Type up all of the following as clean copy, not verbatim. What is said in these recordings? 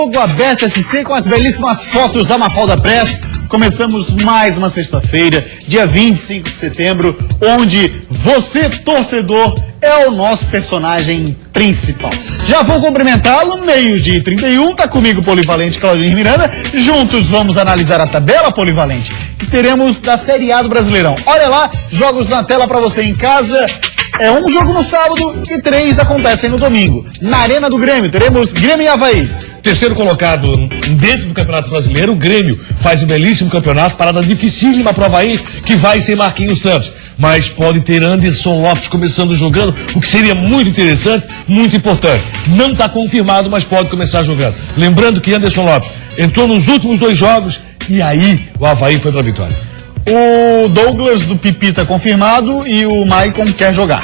Jogo Aberto SC com as belíssimas fotos da Mafalda Press. Começamos mais uma sexta-feira, dia 25 de setembro, onde você, torcedor, é o nosso personagem principal. Já vou cumprimentá-lo, 12h31, tá comigo o Polivalente Claudinho Miranda. Juntos vamos analisar a tabela, Polivalente, que teremos da Série A do Brasileirão. Olha lá, jogos na tela para você em casa. É um jogo no sábado e 3 acontecem no domingo. Na Arena do Grêmio, teremos Grêmio e Avaí. Terceiro colocado dentro do Campeonato Brasileiro, o Grêmio faz um belíssimo campeonato, parada dificílima para o Avaí, que vai sem Marquinhos Santos. Mas pode ter Anderson Lopes começando jogando, o que seria muito interessante, muito importante. Não está confirmado, mas pode começar jogando. Lembrando que Anderson Lopes entrou nos últimos 2 jogos e aí o Avaí foi para a vitória. O Douglas do Pipi está confirmado e o Maicon quer jogar.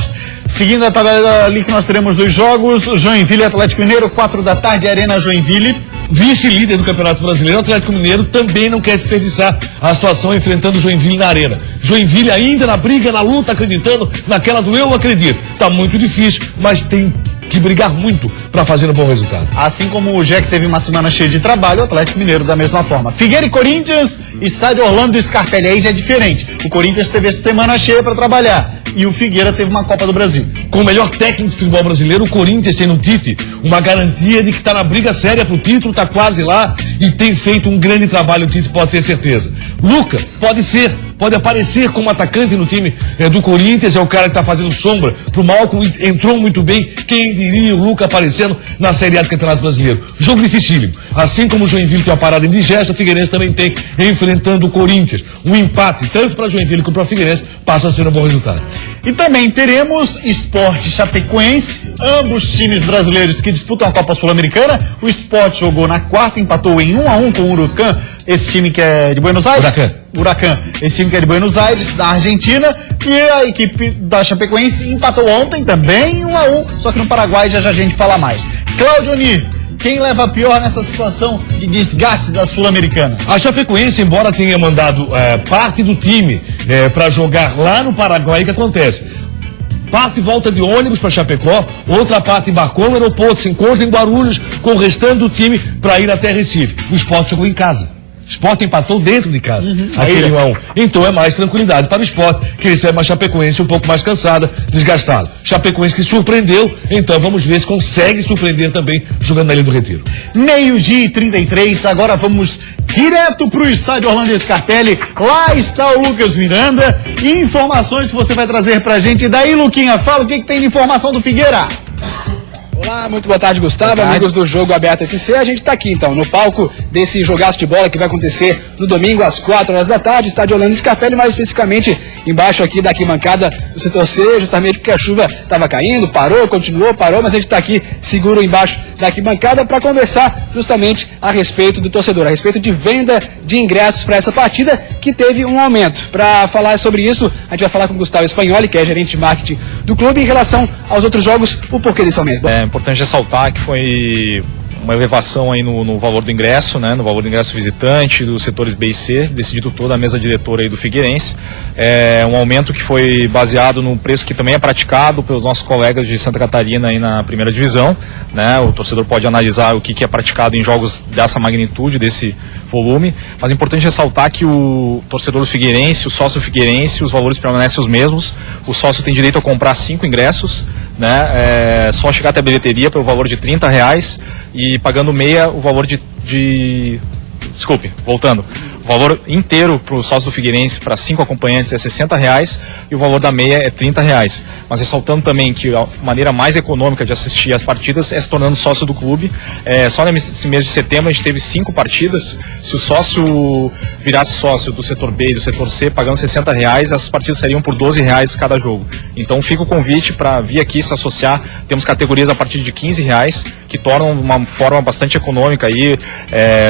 Seguindo a tabela ali que nós teremos 2 jogos, Joinville e Atlético Mineiro, 4 da tarde, Arena Joinville. Vice-líder do Campeonato Brasileiro, o Atlético Mineiro também não quer desperdiçar a situação enfrentando o Joinville na Arena. Joinville ainda na briga, na luta, acreditando naquela do eu acredito. Tá muito difícil, mas tem que brigar muito para fazer um bom resultado. Assim como o Jack teve uma semana cheia de trabalho, o Atlético Mineiro da mesma forma. Figueira e Corinthians, estádio Orlando Scarpelli, aí já é diferente. O Corinthians teve essa semana cheia para trabalhar e o Figueira teve uma Copa do Brasil. Com o melhor técnico do futebol brasileiro, o Corinthians tem no Tite uma garantia de que está na briga séria pro título, está quase lá e tem feito um grande trabalho, o Tite pode ter certeza. Luca, pode aparecer como atacante no time do Corinthians, é o cara que está fazendo sombra pro Malcom, entrou muito bem, quem diria o Luca aparecendo na Série A do Campeonato Brasileiro. Jogo dificílimo, assim como o Joinville tem uma parada indigesta, o Figueirense também tem, enfrentando o Corinthians. Um empate, tanto para Joinville como para o Figueirense, passa a ser um bom resultado. E também teremos Sport e Chapecoense, ambos times brasileiros que disputam a Copa Sul-Americana. O Sport jogou na quarta, empatou em 1-1 com o Huracan, esse time que é de Buenos Aires. Huracan, esse time que é de Buenos Aires, da Argentina, e a equipe da Chapecoense empatou ontem também 1-1, só que no Paraguai já a gente fala mais. Cláudio Nir, quem leva pior nessa situação de desgaste da Sul-Americana? A Chapecoense, embora tenha mandado parte do time para jogar lá no Paraguai, o que acontece? Parte volta de ônibus para Chapecó, outra parte embarcou no aeroporto, se encontra em Guarulhos com o restante do time para ir até Recife. O Sport jogou em casa. O Sport empatou dentro de casa, aquele 1-1. Então é mais tranquilidade para o Sport, que recebe uma Chapecoense um pouco mais cansada, desgastada. Chapecoense que surpreendeu, então vamos ver se consegue surpreender também jogando na Ilha do Retiro. 12h33, agora vamos direto para o estádio Orlando Scarpelli. Lá está o Lucas Miranda. E informações que você vai trazer para a gente. Daí, Luquinha, fala o que tem de informação do Figueira. Olá, muito boa tarde, Gustavo, amigos do Jogo Aberto SC. A gente está aqui então no palco desse jogaço de bola que vai acontecer no domingo às 4h da tarde, estádio Orlando Scarpelli, mais especificamente embaixo aqui da arquibancada do setor C, justamente porque a chuva estava caindo, parou, continuou, parou, mas a gente está aqui seguro embaixo da arquibancada para conversar justamente a respeito do torcedor, a respeito de venda de ingressos para essa partida que teve um aumento. Para falar sobre isso, a gente vai falar com o Gustavo Spagnoli, que é gerente de marketing do clube, em relação aos outros jogos, o porquê desse aumento. É importante ressaltar que foi uma elevação aí no valor do ingresso, né, no valor do ingresso visitante, dos setores B e C, decidido toda a mesa diretora aí do Figueirense. É um aumento que foi baseado no preço que também é praticado pelos nossos colegas de Santa Catarina aí na primeira divisão, né. O torcedor pode analisar o que é praticado em jogos dessa magnitude, desse volume, mas é importante ressaltar que o torcedor do Figueirense, o sócio figueirense, os valores permanecem os mesmos. O sócio tem direito a comprar 5 ingressos, né, só chegar até a bilheteria pelo valor de R$30 e pagando meia o valor o valor inteiro para o sócio do Figueirense para 5 acompanhantes é R$60 e o valor da meia é R$30. Mas ressaltando também que a maneira mais econômica de assistir às partidas é se tornando sócio do clube. Só nesse mês de setembro a gente teve 5 partidas. Se o sócio virasse sócio do setor B e do setor C pagando R$60, essas partidas seriam por R$12 cada jogo. Então fica o convite para vir aqui se associar. Temos categorias a partir de R$15 que tornam uma forma bastante econômica aí,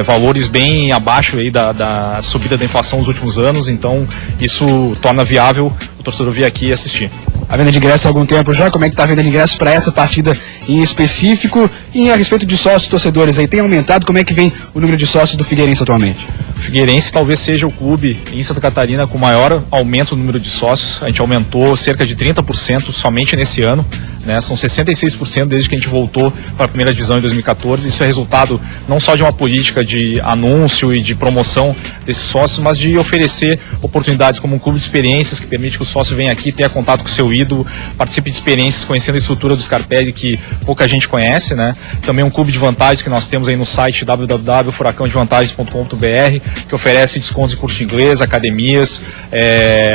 valores bem abaixo aí da subida da inflação nos últimos anos, então isso torna viável o torcedor vir aqui e assistir. A venda de ingressos há algum tempo já, como é que está a venda de ingressos para essa partida em específico? E a respeito de sócios torcedores aí, tem aumentado? Como é que vem o número de sócios do Figueirense atualmente? O Figueirense talvez seja o clube em Santa Catarina com maior aumento no número de sócios. A gente aumentou cerca de 30% somente nesse ano, né? São 66% desde que a gente voltou para a primeira divisão em 2014. Isso é resultado não só de uma política de anúncio e de promoção desses sócios, mas de oferecer oportunidades como um clube de experiências que permite que o sócio venha aqui, tenha contato com o seu ídolo, participe de experiências conhecendo a estrutura do Scarpelli que pouca gente conhece, né? Também um clube de vantagens que nós temos aí no site www.furacãodevantagens.com.br, que oferece descontos em curso de inglês, academias,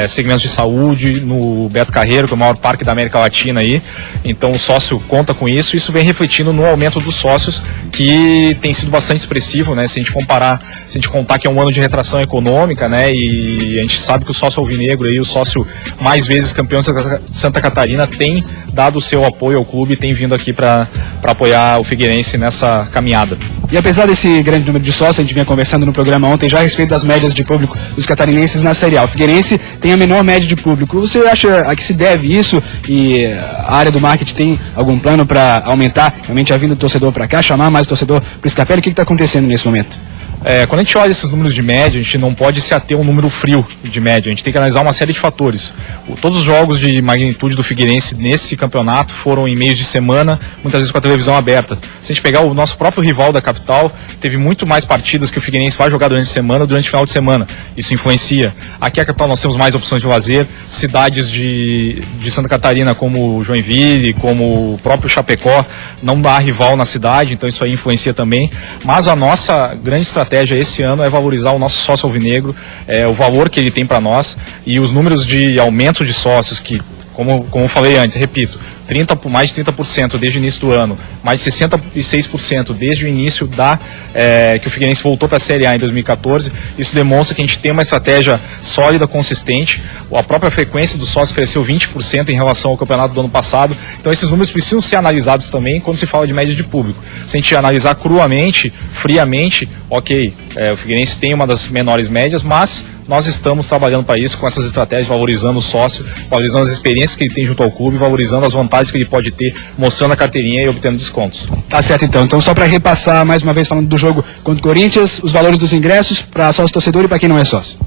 segmentos de saúde, no Beto Carreiro, que é o maior parque da América Latina aí. Então o sócio conta com isso, e isso vem refletindo no aumento dos sócios, que tem sido bastante expressivo, né? Se a gente contar que é um ano de retração econômica, né? E a gente sabe que o sócio alvinegro aí, o sócio mais vezes campeão de Santa Catarina, tem dado o seu apoio ao clube e tem vindo aqui para apoiar o Figueirense nessa caminhada. E apesar desse grande número de sócios, a gente vinha conversando no programa ontem já a respeito das médias de público dos catarinenses na Série A. O Figueirense tem a menor média de público. Você acha a que se deve isso? E a área do marketing tem algum plano para aumentar realmente a vinda do torcedor para cá, chamar mais o torcedor para o Scarpelli? O que está acontecendo nesse momento? Quando a gente olha esses números de média, a gente não pode se ater a um número frio de média, a gente tem que analisar uma série de fatores. Todos os jogos de magnitude do Figueirense nesse campeonato foram em meios de semana, muitas vezes com a televisão aberta. Se a gente pegar o nosso próprio rival da capital, teve muito mais partidas que o Figueirense vai jogar durante a semana, durante o final de semana. Isso influencia. Aqui na capital nós temos mais opções de lazer, cidades de Santa Catarina como Joinville, como o próprio Chapecó, não há rival na cidade, então isso aí influencia também. Mas a nossa grande estratégia esse ano é valorizar o nosso sócio alvinegro, o valor que ele tem para nós, e os números de aumento de sócios que, como eu falei antes, repito, mais de 30% desde o início do ano, mais de 66% desde o início que o Figueirense voltou para a Série A em 2014. Isso demonstra que a gente tem uma estratégia sólida, consistente. A própria frequência dos sócios cresceu 20% em relação ao campeonato do ano passado. Então esses números precisam ser analisados também quando se fala de média de público. Se a gente analisar cruamente, friamente, ok, o Figueirense tem uma das menores médias, mas nós estamos trabalhando para isso com essas estratégias, valorizando o sócio, valorizando as experiências que ele tem junto ao clube, valorizando as vantagens que ele pode ter, mostrando a carteirinha e obtendo descontos. Tá certo então. Então só para repassar mais uma vez, falando do jogo contra o Corinthians, os valores dos ingressos para sócio torcedor e para quem não é sócio.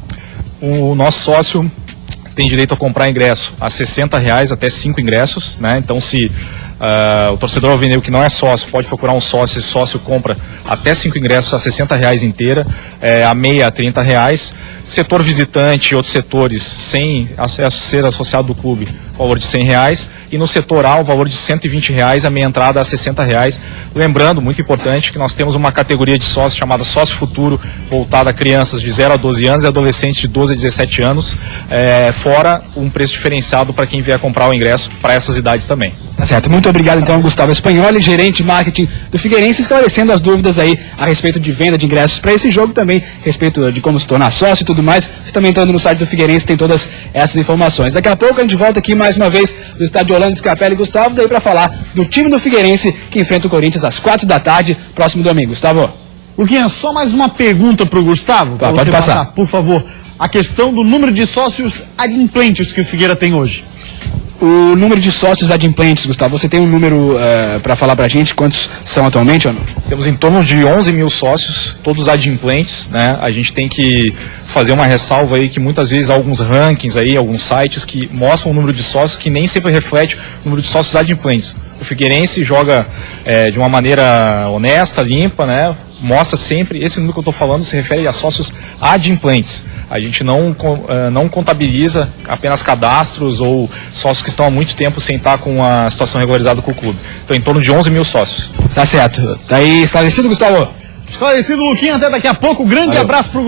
O nosso sócio tem direito a comprar ingresso a R$60 até 5 ingressos, né? Então se o torcedor alvinegro que não é sócio pode procurar um sócio, esse sócio compra até 5 ingressos a R$60 inteira, a meia a R$30. Setor visitante e outros setores sem ser associado do clube, valor de R$100, e no setor A o valor de R$120, a meia entrada a R$60. Lembrando, muito importante, que nós temos uma categoria de sócio chamada Sócio Futuro, voltada a crianças de 0 a 12 anos e adolescentes de 12 a 17 anos, fora um preço diferenciado para quem vier comprar o ingresso para essas idades também. Tá certo, muito obrigado então, Gustavo Espagnoli, gerente de marketing do Figueirense, esclarecendo as dúvidas aí a respeito de venda de ingressos para esse jogo, também a respeito de como se tornar sócio e tudo mais. Você também entrando no site do Figueirense tem todas essas informações. Daqui a pouco a gente volta aqui mais uma vez do estádio Orlando Scarpelli. Gustavo, daí para falar do time do Figueirense que enfrenta o Corinthians às 4 da tarde, próximo domingo. Gustavo. Luquinha, só mais uma pergunta pro Gustavo. Tá, pode passar. Por favor. A questão do número de sócios adimplentes que o Figueira tem hoje. O número de sócios adimplentes, Gustavo, você tem um número para falar pra gente? Quantos são atualmente ou não? Temos em torno de 11 mil sócios, todos adimplentes, né? A gente tem que fazer uma ressalva aí que muitas vezes há alguns rankings aí, alguns sites que mostram o número de sócios que nem sempre reflete o número de sócios adimplentes. O Figueirense joga de uma maneira honesta, limpa, né? Mostra sempre, esse número que eu estou falando se refere a sócios adimplentes. A gente não contabiliza apenas cadastros ou sócios que estão há muito tempo sem estar com a situação regularizada com o clube. Então, em torno de 11 mil sócios. Tá certo. Tá aí esclarecido, Gustavo? Esclarecido, Luquinha, até daqui a pouco. Grande abraço pro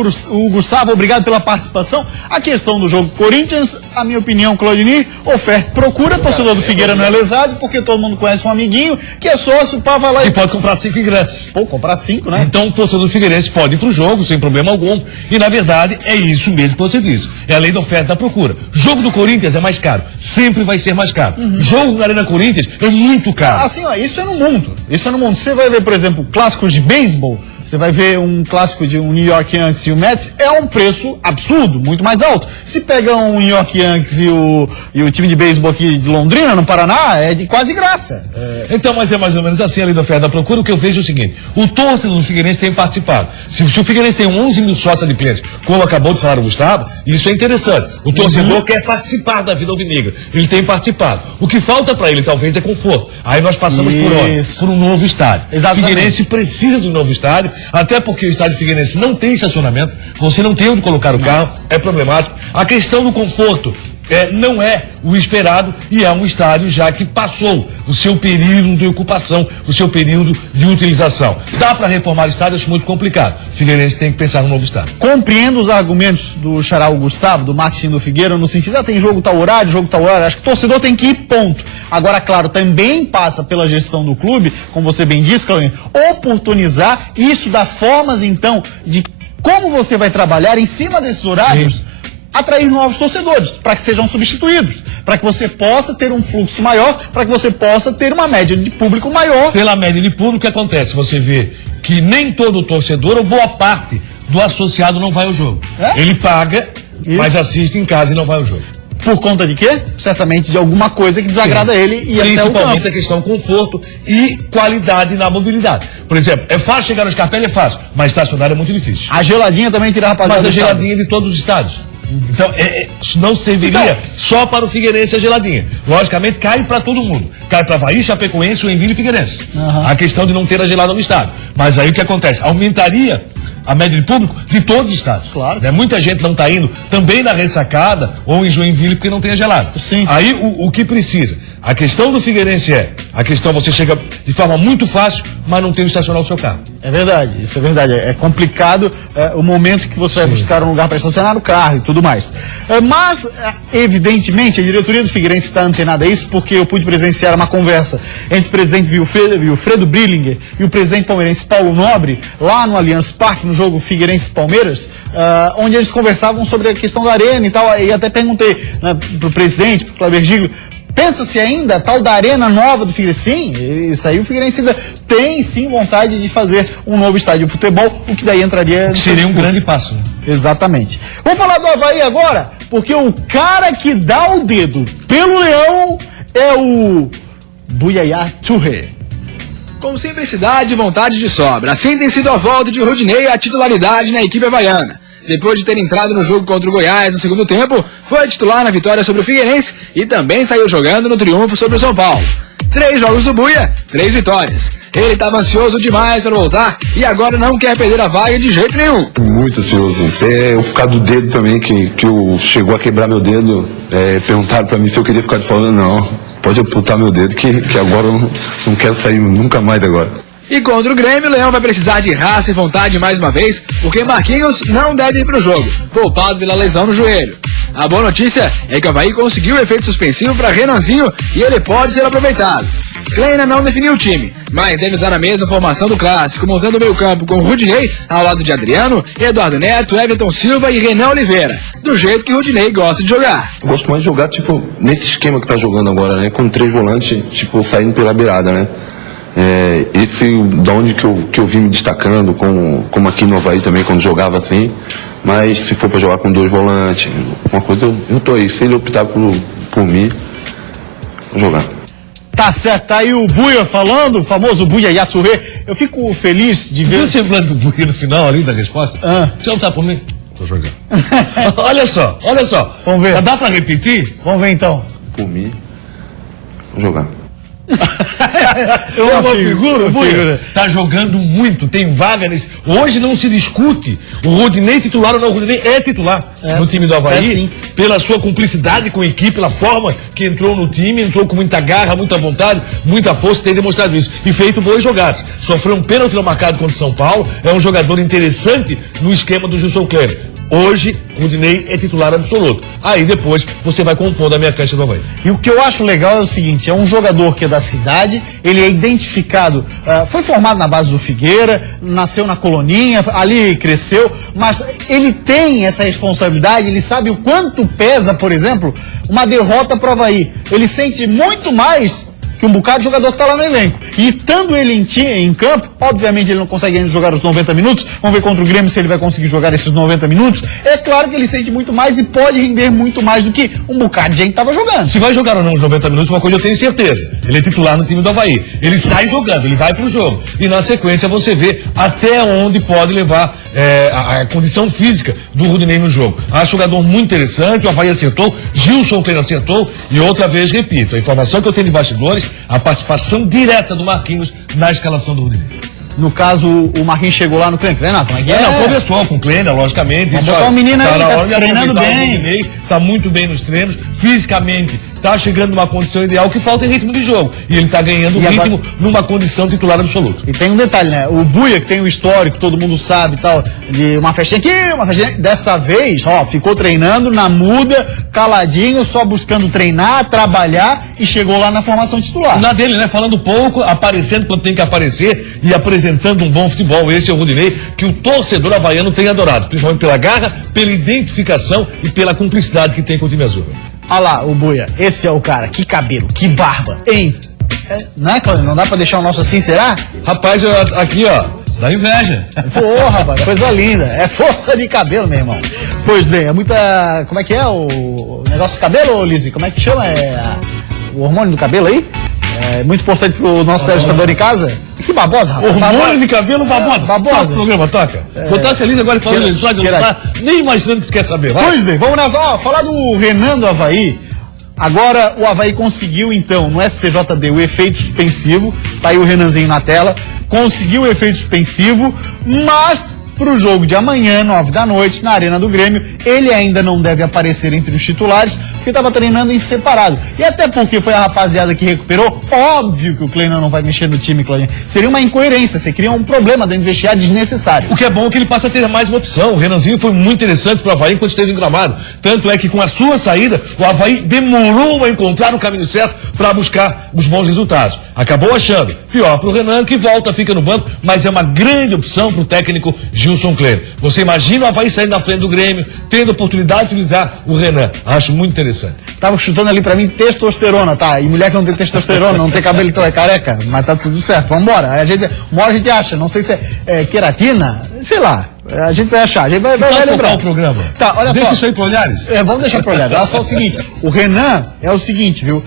Gustavo, obrigado pela participação. A questão do jogo Corinthians, a minha opinião, Claudinei, oferta, procura, torcedor do Figueira não é lesado, porque todo mundo conhece um amiguinho que é sócio, pá, vai lá E pode comprar 5 ingressos. Pô, comprar 5, né? Então o torcedor do Figueirense pode ir pro jogo sem problema algum. E na verdade é isso mesmo que você disse. É a lei da oferta e da procura. Jogo do Corinthians é mais caro. Sempre vai ser mais caro. Jogo na Arena Corinthians é muito caro. Assim, ó, isso é no mundo. Isso é no mundo. Você vai ver, por exemplo, clássicos de beisebol. Você vai ver um clássico de um New York Yankees e o Mets, é um preço absurdo, muito mais alto. Se pega um New York Yankees e o time de beisebol aqui de Londrina, no Paraná, é de quase graça. Então, mas é mais ou menos assim ali da oferta da procura. O que eu vejo é o seguinte: o torcedor do Figueirense tem participado. Se o Figueirense tem 11 mil sócios adquirentes, como acabou de falar o Gustavo, isso é interessante. O torcedor quer participar da vida alvinegra. Ele tem participado. O que falta para ele, talvez, é conforto. Aí nós passamos por onde? Por um novo estádio. Exatamente. O Figueirense precisa de um novo estádio, até porque o estádio Figueirense não tem estacionamento, você não tem onde colocar o carro, é problemático. A questão do conforto não é o esperado e é um estádio já que passou o seu período de ocupação, o seu período de utilização. Dá para reformar o estádio, acho muito complicado. O Figueirense tem que pensar no novo estádio. Compreendo os argumentos do Xará Gustavo, do marketing do Figueira, no sentido, tem jogo tal horário, acho que o torcedor tem que ir, ponto. Agora, claro, também passa pela gestão do clube, como você bem disse, Claudinho, oportunizar isso, dar formas, então, de como você vai trabalhar em cima desses horários. Sim. Atrair novos torcedores, para que sejam substituídos, para que você possa ter um fluxo maior, para que você possa ter uma média de público maior. Pela média de público, o que acontece? Você vê que nem todo torcedor, ou boa parte do associado não vai ao jogo. Ele paga, mas assiste em casa e não vai ao jogo. Por conta de quê? Certamente de alguma coisa que desagrada ele e até o campo. Principalmente a questão conforto e qualidade na mobilidade. Por exemplo, é fácil chegar no Scarpelli, é fácil, mas estacionar é muito difícil. A geladinha também tira a rapaziada. Mas a geladinha é de todos os estádios. Então, não serviria só para o Figueirense a geladinha. Logicamente, cai para todo mundo. Cai para Avaí, Chapecoense, Joinville e Figueirense. A questão de não ter a gelada no estádio. Mas aí o que acontece? Aumentaria a média de público de todos os estádios. Claro. Muita gente não está indo também na Ressacada ou em Joinville porque não tem a gelada. Sim. Aí o que precisa? A questão do Figueirense a questão você chega de forma muito fácil, mas não tem onde estacionar o seu carro. É verdade, isso é verdade. É complicado o momento que você vai buscar um lugar para estacionar o carro e tudo mais. Mas, evidentemente, a diretoria do Figueirense está antenada a isso, porque eu pude presenciar uma conversa entre o presidente Wilfredo Brillinger e o presidente palmeirense Paulo Nobre, lá no Allianz Parque, no jogo Figueirense-Palmeiras, onde eles conversavam sobre a questão da arena e tal, e até perguntei para o presidente, para o Cláudio Virgílio, pensa-se ainda tal da arena nova do Figueirense? Sim, isso aí o Figueirense ainda tem sim vontade de fazer um novo estádio de futebol, o que daí entraria... Seria um grande passo. Exatamente. Vamos falar do Avaí agora, porque o cara que dá o dedo pelo leão é o Buiaia Touré. Com simplicidade e vontade de sobra, assim tem sido a volta de Rudinei à titularidade na equipe havaiana. Depois de ter entrado no jogo contra o Goiás no segundo tempo, foi titular na vitória sobre o Figueirense e também saiu jogando no triunfo sobre o São Paulo. 3 jogos do Buia, 3 vitórias. Ele estava ansioso demais para voltar e agora não quer perder a vaga de jeito nenhum. Muito ansioso. Até por causa do dedo também, que chegou a quebrar meu dedo. Perguntaram para mim se eu queria ficar de fora. Não, pode amputar meu dedo que agora eu não quero sair nunca mais agora. E contra o Grêmio, o Leão vai precisar de raça e vontade mais uma vez, porque Marquinhos não deve ir para o jogo, poupado pela lesão no joelho. A boa notícia é que o Avaí conseguiu o efeito suspensivo para Renanzinho e ele pode ser aproveitado. Kleina não definiu o time, mas deve usar a mesma formação do clássico, montando o meio-campo com Rudinei ao lado de Adriano, Eduardo Neto, Everton Silva e Renan Oliveira, do jeito que Rudinei gosta de jogar. Eu gosto mais de jogar, nesse esquema que tá jogando agora, né? Com 3 volantes, saindo pela beirada, né? Da onde que eu vim me destacando, como aqui no Avaí também, quando jogava assim. Mas se for para jogar com 2 volantes, uma coisa, eu tô aí. Se ele optar por mim, vou jogar. Tá certo, tá aí o Buia falando, o famoso Buia Yatsurê. Eu fico feliz de ver... Viu o semblante do Buia no final ali da resposta? Você não tá por mim? Vou jogar. Olha só. Vamos ver. Dá pra repetir? Vamos ver então. Por mim, vou jogar. É uma figura. Tá jogando muito, tem vaga nesse. Hoje não se discute o Rudinei titular ou não. O Rudinei é titular no time do Avaí, pela sua cumplicidade com a equipe, pela forma que entrou no time, entrou com muita garra, muita vontade, muita força, tem demonstrado isso. E feito boas jogadas. Sofreu um pênalti no marcado contra o São Paulo, é um jogador interessante no esquema do Gilson Kleber. Hoje, o Rudinei é titular absoluto. Aí depois você vai compondo a minha cancha do Avaí. E o que eu acho legal é o seguinte, é um jogador que é da cidade, ele é identificado, foi formado na base do Figueira, nasceu na Coloninha, ali cresceu, mas ele tem essa responsabilidade, ele sabe o quanto pesa, por exemplo, uma derrota para o Avaí. Ele sente muito mais que um bocado de jogador que tá lá no elenco. E estando ele em campo, obviamente ele não consegue ainda jogar os 90 minutos, vamos ver contra o Grêmio se ele vai conseguir jogar esses 90 minutos. É claro que ele sente muito mais e pode render muito mais do que um bocado de gente tava jogando. Se vai jogar ou não os 90 minutos, uma coisa eu tenho certeza. Ele é titular no time do Avaí. Ele sai jogando, ele vai pro jogo. E na sequência você vê até onde pode levar a condição física do Rudinei no jogo. Acho jogador muito interessante, o Avaí acertou, Gilson Kleina acertou, e outra vez, repito, a informação que eu tenho de bastidores, a participação direta do Marquinhos na escalação do Rudinei. No caso, o Marquinhos chegou lá no Kleina, Renato, como é que é? Não, conversou com o Kleina, logicamente. Vamos botar o menino aí, tá treinando bem. Tá muito bem nos treinos, fisicamente, tá chegando numa condição ideal, que falta ritmo de jogo. E ele tá ganhando ritmo numa condição titular absoluta. E tem um detalhe, né? O Buia, que tem o histórico, todo mundo sabe e tal, de uma festinha aqui, uma festinha. Dessa vez, ó, ficou treinando na muda, caladinho, só buscando treinar, trabalhar e chegou lá na formação titular. Na dele, né? Falando pouco, aparecendo quando tem que aparecer e apresentando um bom futebol. Esse é o Rudinei, que o torcedor havaiano tem adorado, principalmente pela garra, pela identificação e pela cumplicidade que tem com o time azul. Olha lá, o Buia, esse é o cara, que cabelo, que barba, hein? Não é, Cláudio? Não dá pra deixar o nosso assim, será? Rapaz, aqui, ó, dá inveja. Porra, rapaz, coisa linda. É força de cabelo, meu irmão. Pois bem, é muita... Como é que é o negócio do cabelo, Lizzy? Como é que chama? O hormônio do cabelo aí? É muito importante pro nosso telespectador em casa. Que babosa, rapaz. Hormônio de cabelo, babosa. Babosa. Toca o programa, toca. Botar feliz agora falando eleições, não tá nem imaginando o que quer saber. Vai. Pois bem, vamos nessa. Ó, falar do Renan do Avaí. Agora o Avaí conseguiu, então, no STJD, o efeito suspensivo. Tá aí o Renanzinho na tela. Conseguiu o efeito suspensivo, mas para o jogo de amanhã, 9 da noite, na Arena do Grêmio, ele ainda não deve aparecer entre os titulares, porque estava treinando em separado. E até porque foi a rapaziada que recuperou, óbvio que o Kleina não vai mexer no time, Claudinho. Seria uma incoerência, você cria um problema dentro do vestiário desnecessário. O que é bom é que ele passa a ter mais uma opção. O Renanzinho foi muito interessante para o Avaí enquanto esteve em Gramado. Tanto é que com a sua saída, o Avaí demorou a encontrar o caminho certo para buscar os bons resultados. Acabou achando. Pior para o Renan, que volta, fica no banco, mas é uma grande opção para o técnico Gilson Kleina. Você imagina o Avaí saindo na frente do Grêmio, tendo a oportunidade de utilizar o Renan. Acho muito interessante. Tava chutando ali pra mim testosterona, tá? E mulher que não tem testosterona, não tem cabelo, então é careca, mas tá tudo certo. Vambora. Uma hora a gente acha, não sei se é queratina, sei lá. A gente vai achar, a gente vai lembrar. O programa. Tá, olha Deixa só. isso aí pro Olhares. Vamos deixar pro Olhares. Olha só o seguinte, o Renan é o seguinte, viu?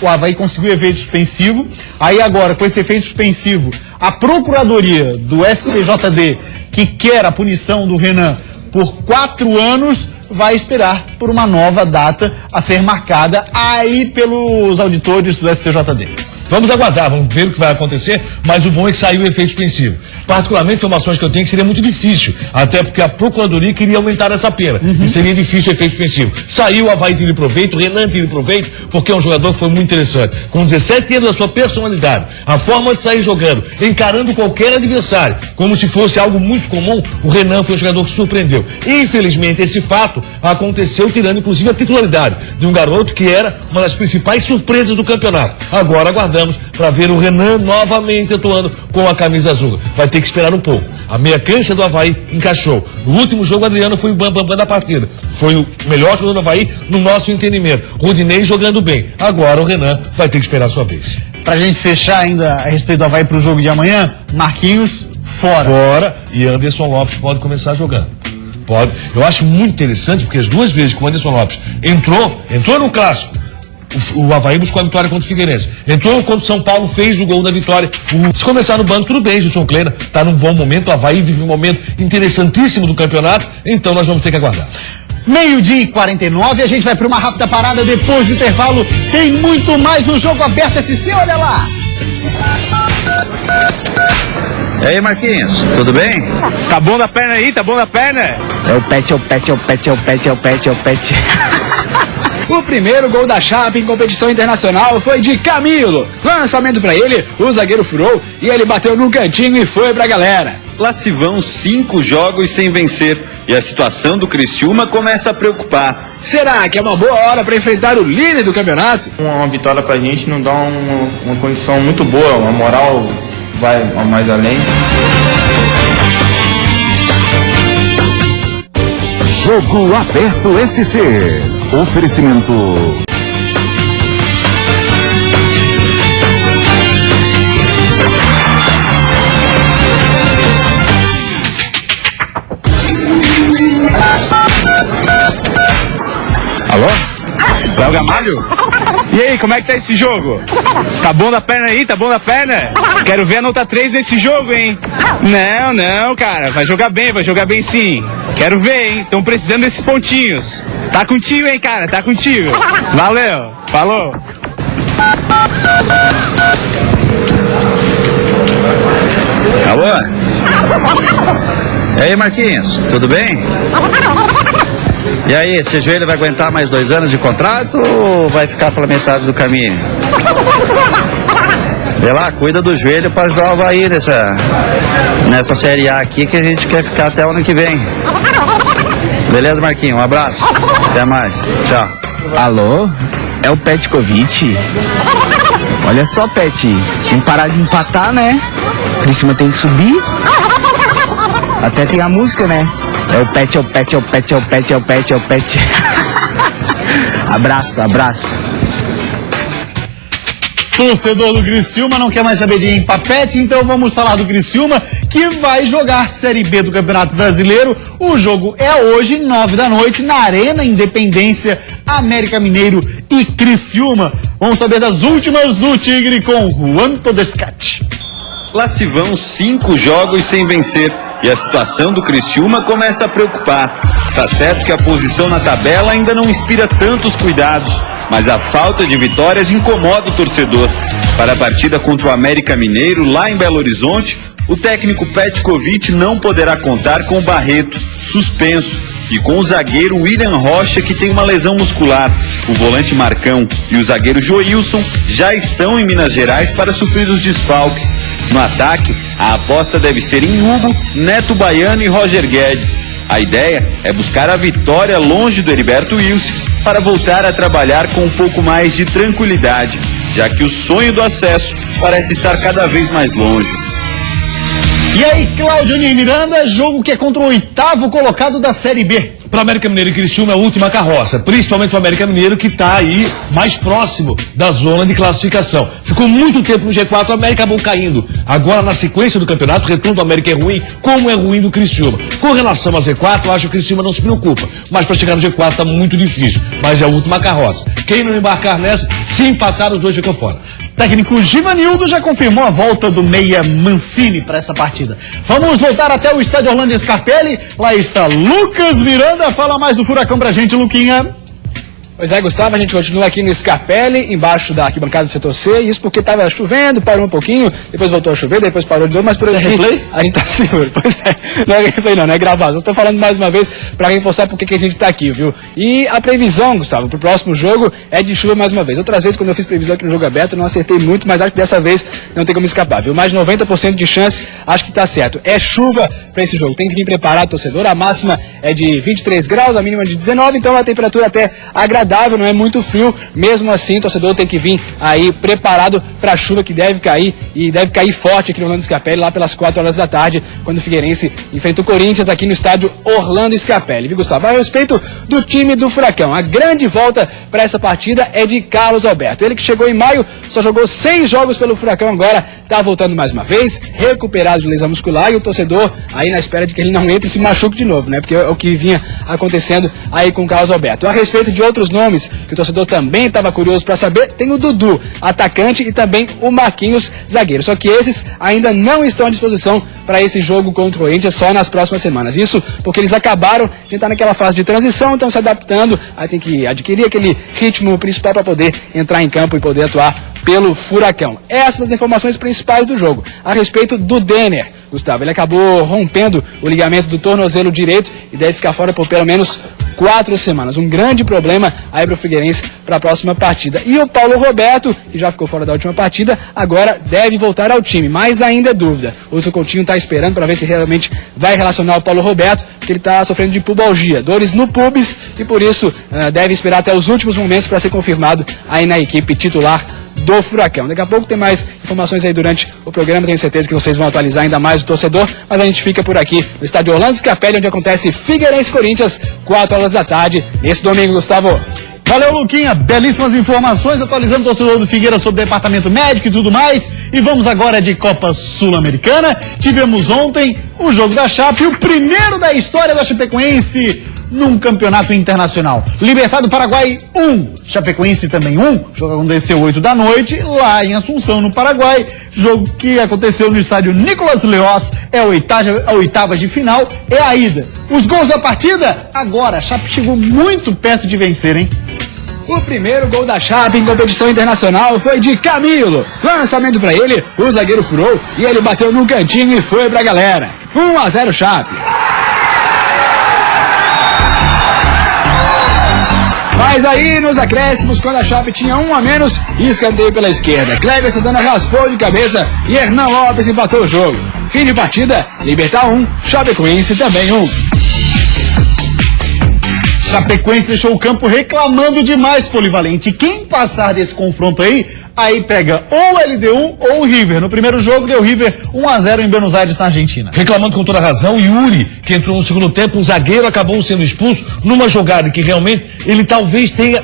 O Avaí conseguiu efeito suspensivo, aí agora, com esse efeito suspensivo, a Procuradoria do STJD, que quer a punição do Renan por 4 anos, vai esperar por uma nova data a ser marcada aí pelos auditores do STJD. Vamos aguardar, vamos ver o que vai acontecer, mas o bom é que saiu o efeito suspensivo. Particularmente, informações que eu tenho que seria muito difícil, até porque a Procuradoria queria aumentar essa pena, e seria difícil o efeito suspensivo. Saiu, o Avaí teve proveito, o Renan teve proveito, porque é um jogador que foi muito interessante. Com 17 anos da sua personalidade, a forma de sair jogando, encarando qualquer adversário, como se fosse algo muito comum, o Renan foi um jogador que surpreendeu. Infelizmente, esse fato aconteceu tirando, inclusive, a titularidade de um garoto que era uma das principais surpresas do campeonato. Agora aguardamos para ver o Renan novamente atuando com a camisa azul. Vai ter que esperar um pouco. A meia cancha do Avaí encaixou. No último jogo, o Adriano foi o bambambam da partida. Foi o melhor jogador do Avaí no nosso entendimento. Rudinei jogando bem. Agora o Renan vai ter que esperar a sua vez. Pra gente fechar ainda a respeito do Avaí pro jogo de amanhã, Marquinhos fora. Fora, e Anderson Lopes pode começar jogando. Pode. Eu acho muito interessante, porque as duas vezes que o Anderson Lopes entrou no clássico, o Avaí buscou a vitória contra o Figueirense. Entrou quando o São Paulo fez o gol da vitória. Se começar no banco, tudo bem, Gilson Kleina está num bom momento. O Avaí vive um momento interessantíssimo do campeonato. Então nós vamos ter que aguardar. 12h49, a gente vai para uma rápida parada depois do intervalo. Tem muito mais no Jogo Aberto SC, olha lá! E aí, Marquinhos, tudo bem? Tá bom na perna aí, tá bom na perna? É o pet. O primeiro gol da Chape em competição internacional foi de Camilo. Lançamento pra ele, o zagueiro furou e ele bateu no cantinho e foi pra galera. Lá se vão 5 jogos sem vencer e a situação do Criciúma começa a preocupar. Será que é uma boa hora pra enfrentar o líder do campeonato? Uma vitória pra gente não dá uma condição muito boa, uma moral vai mais além. Jogo Aberto SC. Oferecimento Alô? Léo Gamalho? E aí, como é que tá esse jogo? Tá bom da perna aí? Tá bom da perna? Quero ver a nota 3 nesse jogo, hein? Não, cara. Vai jogar bem sim. Quero ver, hein? Estão precisando desses pontinhos. Tá contigo, hein, cara? Tá contigo. Valeu. Falou. Alô? E aí, Marquinhos, tudo bem? E aí, esse joelho vai aguentar mais 2 anos de contrato ou vai ficar pela metade do caminho? Vê lá, cuida do joelho para ajudar o Avaí nessa Série A aqui, que a gente quer ficar até o ano que vem. Beleza, Marquinhos? Um abraço. Até mais. Tchau. Alô? É o Petkovic? Olha só, Pet. Tem que parar de empatar, né? Criciúma tem que subir. Até tem a música, né? É o Pet, é o Pet, é o Pet, é o Pet, é o Pet, é o Pet. Abraço. Torcedor do Criciúma não quer mais saber de empapete, então vamos falar do Criciúma, que vai jogar Série B do Campeonato Brasileiro. O jogo é hoje, 9 da noite, na Arena Independência, América Mineiro e Criciúma. Vamos saber das últimas do Tigre com Juan Todescate. Lá se vão 5 jogos sem vencer e a situação do Criciúma começa a preocupar. Tá certo que a posição na tabela ainda não inspira tantos cuidados, mas a falta de vitórias incomoda o torcedor. Para a partida contra o América Mineiro, lá em Belo Horizonte, o técnico Petkovic não poderá contar com o Barreto, suspenso, e com o zagueiro William Rocha, que tem uma lesão muscular. O volante Marcão e o zagueiro Joilson já estão em Minas Gerais para suprir os desfalques. No ataque, a aposta deve ser em Hugo, Neto Baiano e Roger Guedes. A ideia é buscar a vitória longe do Heriberto Wilson para voltar a trabalhar com um pouco mais de tranquilidade, já que o sonho do acesso parece estar cada vez mais longe. E aí, Cláudio Miranda, jogo que é contra o 8º colocado da Série B. Para o América Mineiro e Criciúma é a última carroça, principalmente o América Mineiro, que está aí mais próximo da zona de classificação. Ficou muito tempo no G4, o América acabou caindo. Agora, na sequência do campeonato, o retorno do América é ruim, como é ruim do Criciúma. Com relação ao Z4, eu acho que o Criciúma não se preocupa, mas para chegar no G4 está muito difícil. Mas é a última carroça. Quem não embarcar nessa, se empatar, os dois ficam fora. Técnico Givanildo já confirmou a volta do meia Mancini para essa partida. Vamos voltar até o estádio Orlando Scarpelli. Lá está Lucas Miranda. Fala mais do Furacão pra gente, Luquinha. Pois é, Gustavo, a gente continua aqui no Scarpelli, embaixo da arquibancada do setor C, isso porque estava chovendo, parou um pouquinho, depois voltou a chover, depois parou de novo, mas por aqui replay? A gente tá seguro. Pois é, não é replay não é gravado. Eu estou falando mais uma vez para reforçar porque que a gente tá aqui, viu? E a previsão, Gustavo, pro próximo jogo é de chuva mais uma vez. Outras vezes, quando eu fiz previsão aqui no jogo aberto, eu não acertei muito, mas acho que dessa vez não tem como escapar, viu? Mais de 90% de chance, acho que tá certo. É chuva para esse jogo, tem que vir preparado, torcedor. A máxima é de 23 graus, a mínima de 19, então a temperatura até agradável, não é muito frio. Mesmo assim, o torcedor tem que vir aí preparado para a chuva que deve cair, e deve cair forte aqui no Orlando Scarpelli, lá pelas 4 horas da tarde, quando o Figueirense enfrenta o Corinthians aqui no estádio Orlando Scarpelli. Viu, Gustavo? A respeito do time do Furacão, a grande volta para essa partida é de Carlos Alberto. Ele que chegou em maio, só jogou 6 jogos pelo Furacão, agora está voltando mais uma vez, recuperado de lesão muscular, e o torcedor aí na espera de que ele não entre e se machuque de novo, né? Porque é o que vinha acontecendo aí com o Carlos Alberto. A respeito de outros nomes que o torcedor também estava curioso para saber, tem o Dudu, atacante, e também o Marquinhos, zagueiro. Só que esses ainda não estão à disposição para esse jogo contra o Corinthians, só nas próximas semanas. Isso porque eles acabaram de estar naquela fase de transição, estão se adaptando, aí tem que adquirir aquele ritmo principal para poder entrar em campo e poder atuar pelo Furacão. Essas as informações principais do jogo. A respeito do Denner, Gustavo, ele acabou rompendo o ligamento do tornozelo direito e deve ficar fora por pelo menos 4 semanas. Um grande problema aí para o Figueirense para a próxima partida. E o Paulo Roberto, que já ficou fora da última partida, agora deve voltar ao time, mas ainda é dúvida. O Wilson Coutinho está esperando para ver se realmente vai relacionar o Paulo Roberto, porque ele está sofrendo de pubalgia, dores no pubis, e por isso deve esperar até os últimos momentos para ser confirmado aí na equipe titular do Furacão. Daqui a pouco tem mais informações aí durante o programa, tenho certeza que vocês vão atualizar ainda mais o torcedor, mas a gente fica por aqui no estádio Orlando Scarpelli, onde acontece Figueirense Corinthians, 4 horas da tarde, esse domingo, Gustavo. Valeu, Luquinha, belíssimas informações, atualizando o torcedor do Figueira sobre o departamento médico e tudo mais. E vamos agora de Copa Sul-Americana. Tivemos ontem o jogo da Chape, o primeiro da história da Chapecoense num campeonato internacional. Libertad do Paraguai 1, Chapecoense também 1. O jogo aconteceu 8 da noite, lá em Assunção, no Paraguai. Jogo que aconteceu no estádio Nicolas Leoz, é a oitava de final, é a ida. Os gols da partida? Agora, a Chape chegou muito perto de vencer, hein? O primeiro gol da Chape em competição internacional foi de Camilo. Lançamento pra ele, o zagueiro furou e ele bateu no cantinho e foi pra galera. 1-0 Chape. Mas aí, nos acréscimos, quando a Chape tinha 1 a menos, escanteio pela esquerda. Kleber Santana raspou de cabeça e Hernan Lopes empatou o jogo. Fim de partida, Libertad 1, Chapecoense também 1. Chapecoense deixou o campo reclamando demais, Polivalente. Quem passar desse confronto aí pega ou o LDU ou o River. No primeiro jogo deu River 1-0 em Buenos Aires, na Argentina. Reclamando com toda razão, Yuri, que entrou no segundo tempo, um zagueiro acabou sendo expulso numa jogada que realmente ele talvez tenha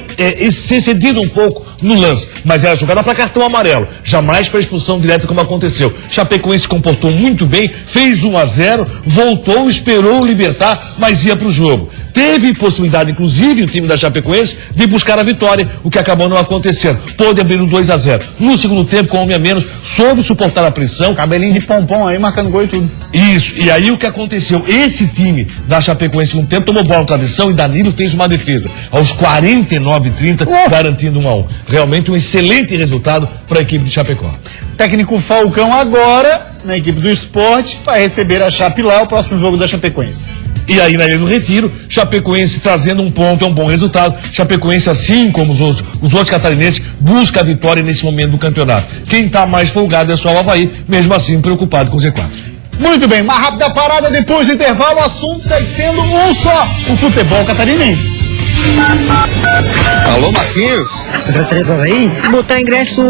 se excedido um pouco no lance, mas era jogada para cartão amarelo, jamais para expulsão direta como aconteceu. Chapecoense se comportou muito bem, fez 1-0, voltou, esperou o Libertad, mas ia para o jogo. Teve possibilidade, inclusive, o time da Chapecoense de buscar a vitória, o que acabou não acontecendo. Pôde abrir um 2-0. No segundo tempo, com homem a menos, soube suportar a pressão. Cabelinho de pompom aí, marcando gol e tudo. Isso, e aí o que aconteceu? Esse time da Chapecoense, no tempo, tomou bola na tradição e Danilo fez uma defesa. Aos 49-30, garantindo 1-1. Realmente um excelente resultado para a equipe de Chapecó. Técnico Falcão agora, na equipe do Esporte, vai receber a Chape lá, o próximo jogo da Chapecoense. E aí na Ilha do Retiro, Chapecoense trazendo um ponto, é um bom resultado. Chapecoense, assim como os outros catarinenses, busca a vitória nesse momento do campeonato. Quem está mais folgado é só o Avaí, mesmo assim preocupado com o Z4. Muito bem, uma rápida parada depois do intervalo, o assunto segue sendo um só, o futebol catarinense. Alô, Marquinhos? Secretaria do Avaí? Botar ingresso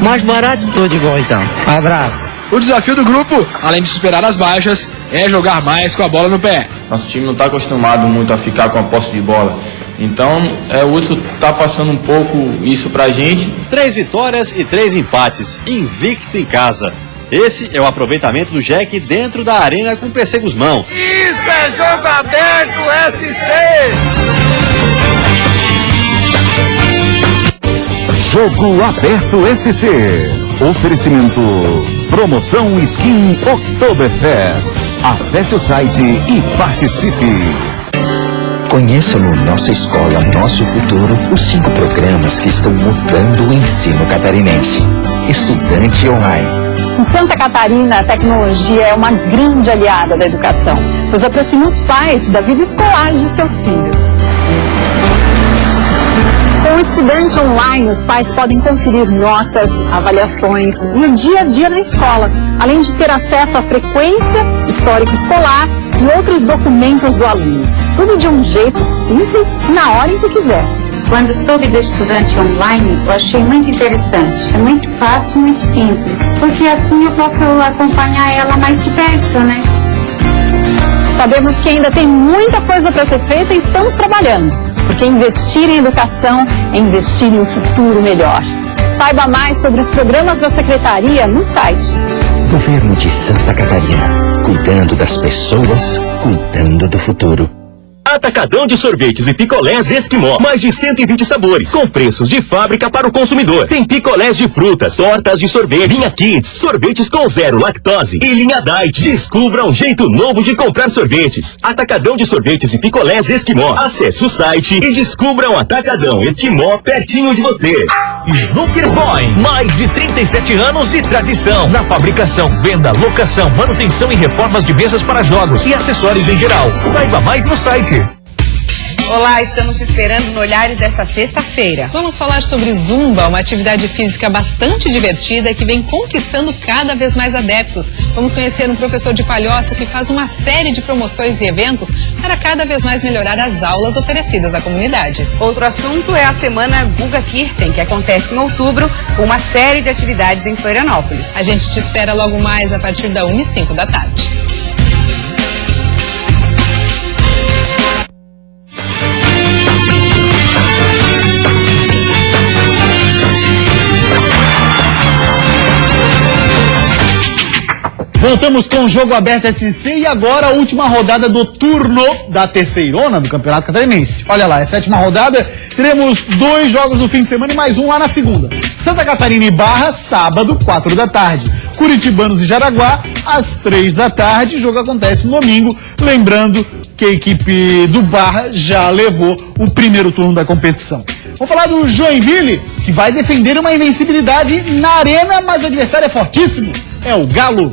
mais barato todo igual, então. Abraço. O desafio do grupo, além de superar as baixas, é jogar mais com a bola no pé. Nosso time não está acostumado muito a ficar com a posse de bola. Então, o Hudson está passando um pouco isso pra gente. 3 vitórias e 3 empates, invicto em casa. Esse é o aproveitamento do Jack dentro da arena com o PC Guzmão. Isso é jogo aberto SC! Jogo Aberto SC. Oferecimento. Promoção Skin Oktoberfest. Acesse o site e participe. Conheça no Nossa Escola, Nosso Futuro os 5 programas que estão mudando o ensino catarinense. Estudante Online. Em Santa Catarina, a tecnologia é uma grande aliada da educação, pois aproxima os pais da vida escolar de seus filhos. Com o Estudante Online, os pais podem conferir notas, avaliações e o dia a dia na escola, além de ter acesso à frequência, histórico escolar e outros documentos do aluno. Tudo de um jeito simples, na hora em que quiser. Quando soube do Estudante Online, eu achei muito interessante. É muito fácil, muito simples. Porque assim eu posso acompanhar ela mais de perto, né? Sabemos que ainda tem muita coisa para ser feita e estamos trabalhando. Porque investir em educação é investir em um futuro melhor. Saiba mais sobre os programas da Secretaria no site. Governo de Santa Catarina. Cuidando das pessoas, cuidando do futuro. Atacadão de sorvetes e picolés Esquimó. Mais de 120 sabores, com preços de fábrica para o consumidor. Tem picolés de frutas, tortas de sorvete, linha Kids, sorvetes com 0 lactose e linha Diet. Descubra um jeito novo de comprar sorvetes. Atacadão de sorvetes e picolés Esquimó. Acesse o site e descubra um Atacadão Esquimó pertinho de você. Snooker Boy, mais de 37 anos de tradição na fabricação, venda, locação, manutenção e reformas de mesas para jogos e acessórios em geral. Saiba mais no site. Olá, estamos te esperando no Olhares dessa sexta-feira. Vamos falar sobre Zumba, uma atividade física bastante divertida que vem conquistando cada vez mais adeptos. Vamos conhecer um professor de Palhoça que faz uma série de promoções e eventos para cada vez mais melhorar as aulas oferecidas à comunidade. Outro assunto é a Semana Guga Kirten, que acontece em outubro, com uma série de atividades em Florianópolis. A gente te espera logo mais a partir da 1h05 da tarde. Voltamos com o Jogo Aberto SC e agora a última rodada do turno da terceirona do Campeonato Catarinense. Olha lá, é a 7ª rodada, teremos 2 jogos no fim de semana e mais um lá na segunda. Santa Catarina e Barra, sábado, 4 da tarde. Curitibanos e Jaraguá, às 3 da tarde. O jogo acontece no domingo. Lembrando que a equipe do Barra já levou o primeiro turno da competição. Vamos falar do Joinville, que vai defender uma invencibilidade na arena, mas o adversário é fortíssimo. É o Galo.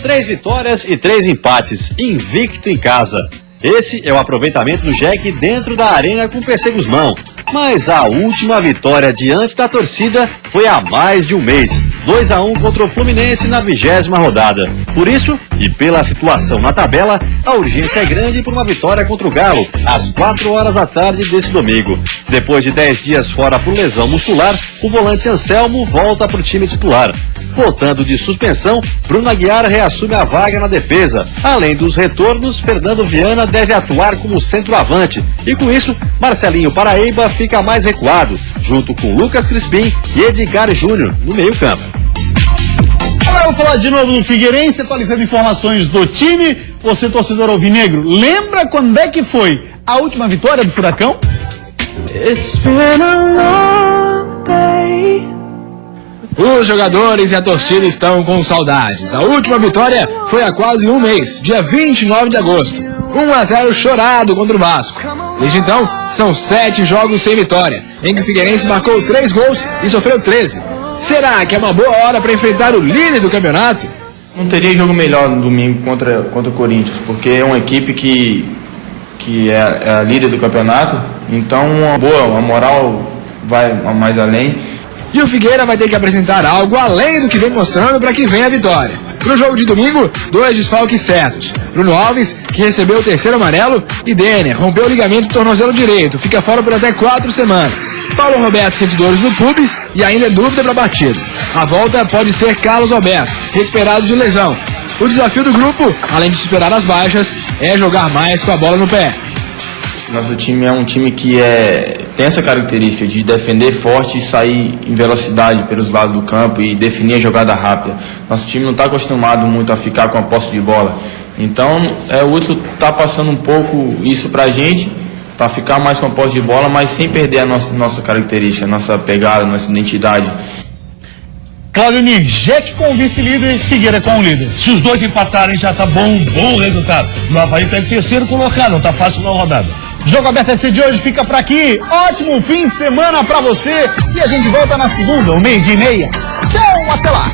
3 vitórias e 3 empates, invicto em casa. Esse é o aproveitamento do Jack dentro da arena com o PC Guzmão. Mas a última vitória diante da torcida foi há mais de um mês. 2-1 contra o Fluminense na 20ª rodada. Por isso, e pela situação na tabela, a urgência é grande por uma vitória contra o Galo, às 4 horas da tarde desse domingo. Depois de 10 dias fora por lesão muscular, o volante Anselmo volta para o time titular. Voltando de suspensão, Bruno Aguiar reassume a vaga na defesa. Além dos retornos, Fernando Viana deve atuar como centroavante. E com isso, Marcelinho Paraíba fica mais recuado, junto com Lucas Crispim e Edgar Júnior no meio-campo. Agora eu vou falar de novo do Figueirense, atualizando informações do time. Você, torcedor alvinegro, lembra quando é que foi a última vitória do Furacão? It's been a long day. Os jogadores e a torcida estão com saudades. A última vitória foi há quase um mês, dia 29 de agosto. 1-0 chorado contra o Vasco. Desde então, são 7 jogos sem vitória, em que o Figueirense marcou 3 gols e sofreu 13. Será que é uma boa hora para enfrentar o líder do campeonato? Não teria jogo melhor no domingo contra o Corinthians, porque é uma equipe que é a líder do campeonato, então uma moral vai mais além. E o Figueira vai ter que apresentar algo além do que vem mostrando para que venha a vitória. Pro jogo de domingo, 2 desfalques certos. Bruno Alves, que recebeu o 3º amarelo, e Denner, rompeu o ligamento do tornozelo direito, fica fora por até 4 semanas. Paulo Roberto sente dores no pubis e ainda é dúvida para a partida. A volta pode ser Carlos Alberto, recuperado de lesão. O desafio do grupo, além de superar as baixas, é jogar mais com a bola no pé. Nosso time é um time que tem essa característica de defender forte e sair em velocidade pelos lados do campo e definir a jogada rápida. Nosso time não está acostumado muito a ficar com a posse de bola. Então, o Hudson está passando um pouco isso para a gente, para ficar mais com a posse de bola, mas sem perder a nossa característica, a nossa pegada, a nossa identidade. Cláudio Nir, Jack com o vice-líder, Figueira com o líder. Se os dois empatarem, já tá bom resultado. O Avaí tá em 3º colocado, não tá fácil na rodada. Jogo Aberto SC de hoje fica por aqui. Ótimo fim de semana pra você. E a gente volta na segunda, 12:30. Tchau, até lá.